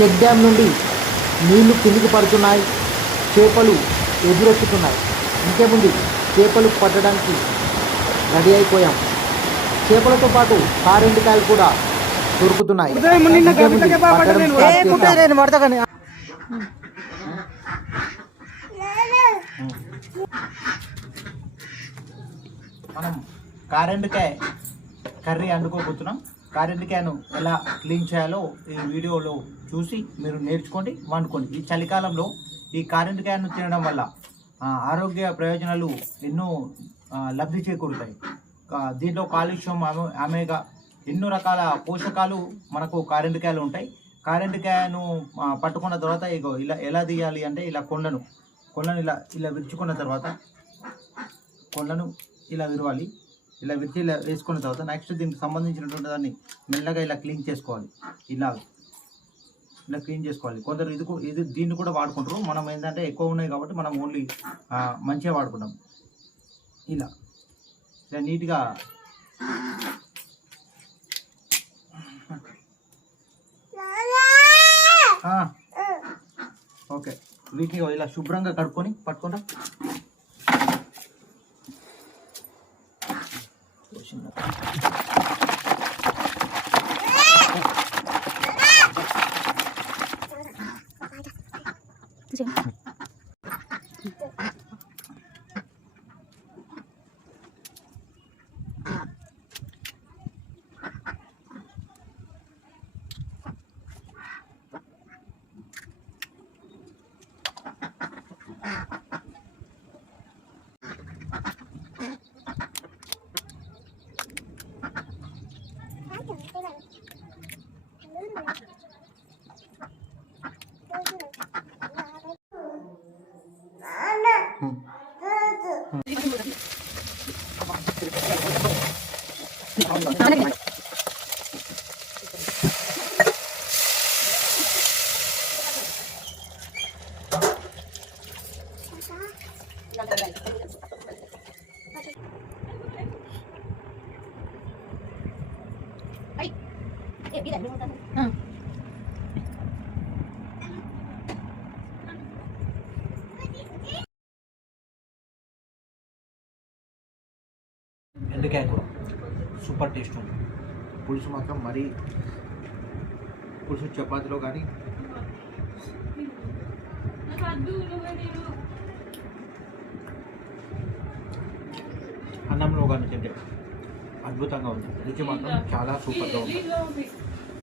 Check dam నుండి నీళ్లు కిందికి పడుతున్నాయి, చేపలు ఎదురెక్కుతున్నాయి. ఇంకేముంది, చేపలు పట్టడానికి రెడీ అయిపోయాం. చేపలతో పాటు కారెండుకాయలు కూడా దొరుకుతున్నాయి. మనం కారెండుకాయ కర్రీ వండుకోబోతున్నాం. కారెండుకాయను ఎలా క్లీన్ చేయాలో ఈ వీడియోలో చూసి మీరు నేర్చుకోండి, వండుకోండి. ఈ చలికాలంలో ఈ కారెండుకాయను తినడం వల్ల ఆరోగ్య ప్రయోజనాలు ఎన్నో లబ్ధి చేకూరుతాయి. దీంట్లో కాల్షియం, అమేగా ఎన్నో రకాల పోషకాలు మనకు కారెండుకాయలు ఉంటాయి. కారెండుకాయను పట్టుకున్న తర్వాత ఇగో ఇలా ఎలా తీయాలి అంటే, ఇలా కొండను ఇలా విరుచుకున్న తర్వాత కొండను ఇలా విరవాలి. ఇలా విరిచి ఇలా వేసుకున్న తర్వాత నెక్స్ట్ దీనికి సంబంధించినటువంటి దాన్ని మెల్లగా ఇలా క్లీన్ చేసుకోవాలి. ఇలా క్లీన్ చేసుకోవాలి. కొందరు ఇది దీన్ని కూడా వాడుకుంటారు. మనం ఏంటంటే ఎక్కువ ఉన్నాయి కాబట్టి మనం ఓన్లీ మంచిగా వాడుకుంటాం. ఇలా నీట్గా ఓకే, వీటిని ఇలా శుభ్రంగా కడుక్కొని పట్టుకుంటాం. ఎండుకాయ కూర సూపర్ టేస్ట్ ఉంది. పులుసు మాత్రం మరీ పులుసు చపాతీలో కానీ అన్నంలో కానీ తింటే అద్భుతంగా ఉంది. రుచి మాత్రం చాలా సూపర్గా ఉంది.